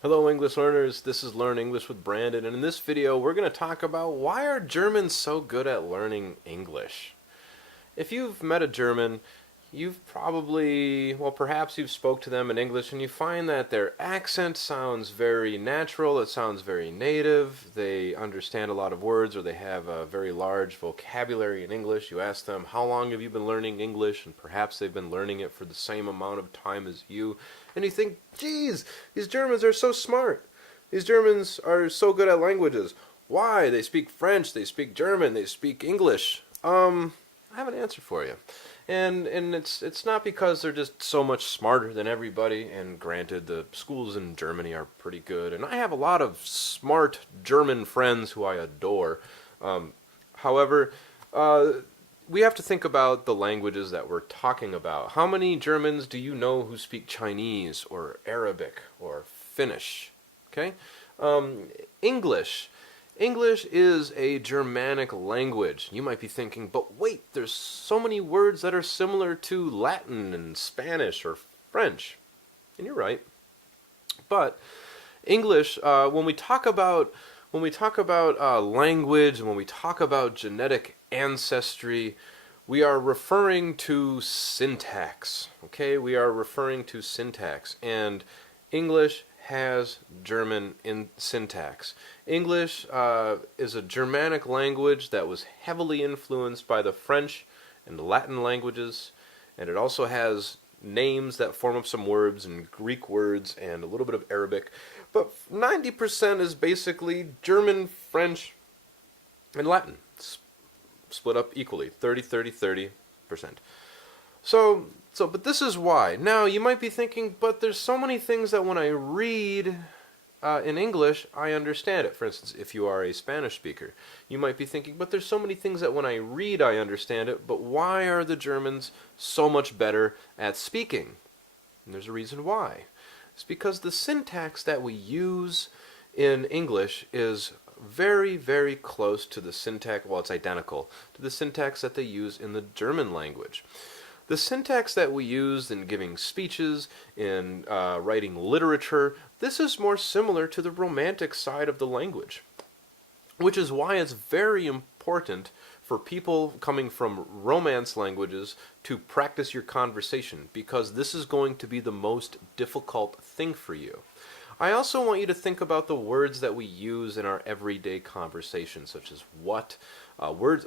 Hello English learners, this is Learn English with Brandon, and in this video we're going to talk about why are Germans so good at learning English. If you've met a German, you've probably, well, perhaps you've spoke to them in English and you find that their accent sounds very natural, it sounds very native, they understand a lot of words, or they have a very large vocabulary in English. You ask them, how long have you been learning English? And perhaps they've been learning it for the same amount of time as you. And you think, geez, these Germans are so smart. These Germans are so good at languages. Why? They speak French, they speak German, they speak English. I have an answer for you. And it's not because they're just so much smarter than everybody, and granted the schools in Germany are pretty good, and I have a lot of smart German friends who I adore. However, we have to think about the languages that we're talking about. How many Germans do you know who speak Chinese or Arabic or Finnish? Okay? English. English is a Germanic language. You might be thinking, but wait, there's so many words that are similar to Latin and Spanish or French. And you're right. But English, when we talk about language and when we talk about genetic ancestry, we are referring to syntax. Okay, we are referring to syntax, and English has German in syntax. English is a Germanic language that was heavily influenced by the French and Latin languages, and it also has names that form up some words and Greek words and a little bit of Arabic, but 90% is basically German, French, and Latin, split up equally, 30%. But this is why. Now, you might be thinking, but there's so many things that when I read in English, I understand it. For instance, if you are a Spanish speaker, you might be thinking, but there's so many things that when I read, I understand it, but why are the Germans so much better at speaking? And there's a reason why. It's because the syntax that we use in English is very, very close to the syntax, well, it's identical to the syntax that they use in the German language. The syntax that we use in giving speeches, in writing literature, this is more similar to the Romantic side of the language, which is why it's very important for people coming from Romance languages to practice your conversation, because this is going to be the most difficult thing for you. I also want you to think about the words that we use in our everyday conversation, such as what, words.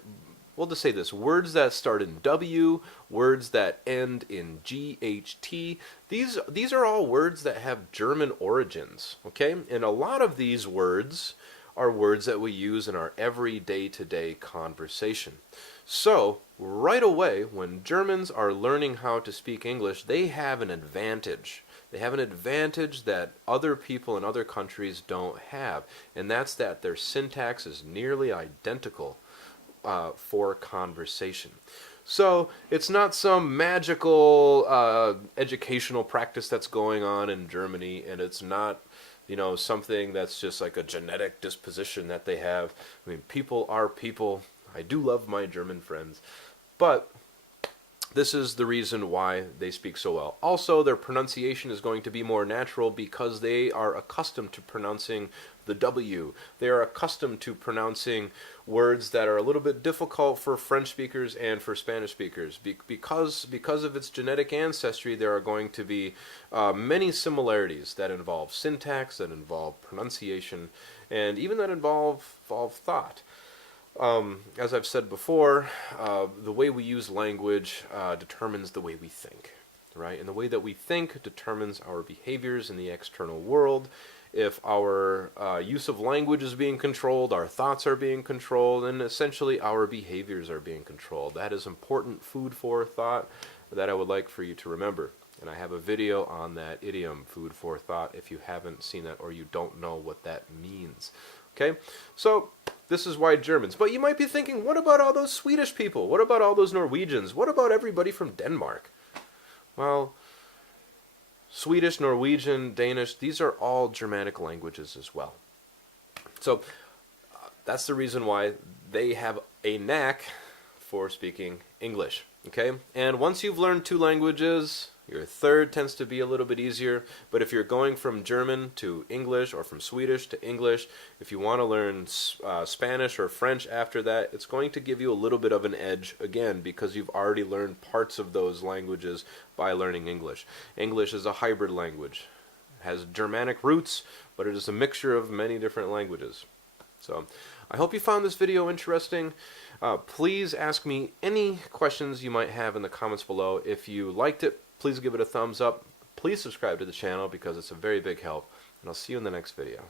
We'll just say this, words that start in W, words that end in GHT, these are all words that have German origins, okay? And a lot of these words are words that we use in our everyday-to-day conversation. So, right away, when Germans are learning how to speak English, they have an advantage. They have an advantage that other people in other countries don't have, and that's that their syntax is nearly identical for conversation. So it's not some magical educational practice that's going on in Germany, and it's not, something that's just like a genetic disposition that they have. I mean, people are people. I do love my German friends, but this is the reason why they speak so well. Also, their pronunciation is going to be more natural because they are accustomed to pronouncing the W. They are accustomed to pronouncing words that are a little bit difficult for French speakers and for Spanish speakers. Because of its genetic ancestry, there are going to be many similarities that involve syntax, that involve pronunciation, and even that involve thought. As I've said before, the way we use language determines the way we think, right? And the way that we think determines our behaviors in the external world. If our use of language is being controlled, our thoughts are being controlled, and essentially our behaviors are being controlled. That is important food for thought that I would like for you to remember. And I have a video on that idiom, food for thought, if you haven't seen that or you don't know what that means. Okay? So, this is why Germans. But you might be thinking, what about all those Swedish people? What about all those Norwegians? What about everybody from Denmark? Well, Swedish, Norwegian, Danish, these are all Germanic languages as well. So, that's the reason why they have a knack for speaking English. Okay? And once you've learned two languages, Your third tends to be a little bit easier, but if you're going from German to English or from Swedish to English, if you want to learn Spanish or French after that, it's going to give you a little bit of an edge, again, because you've already learned parts of those languages by learning English. English is a hybrid language. It has Germanic roots, but it is a mixture of many different languages. So, I hope you found this video interesting. Please ask me any questions you might have in the comments below. If you liked it, please give it a thumbs up. Please subscribe to the channel because it's a very big help. And I'll see you in the next video.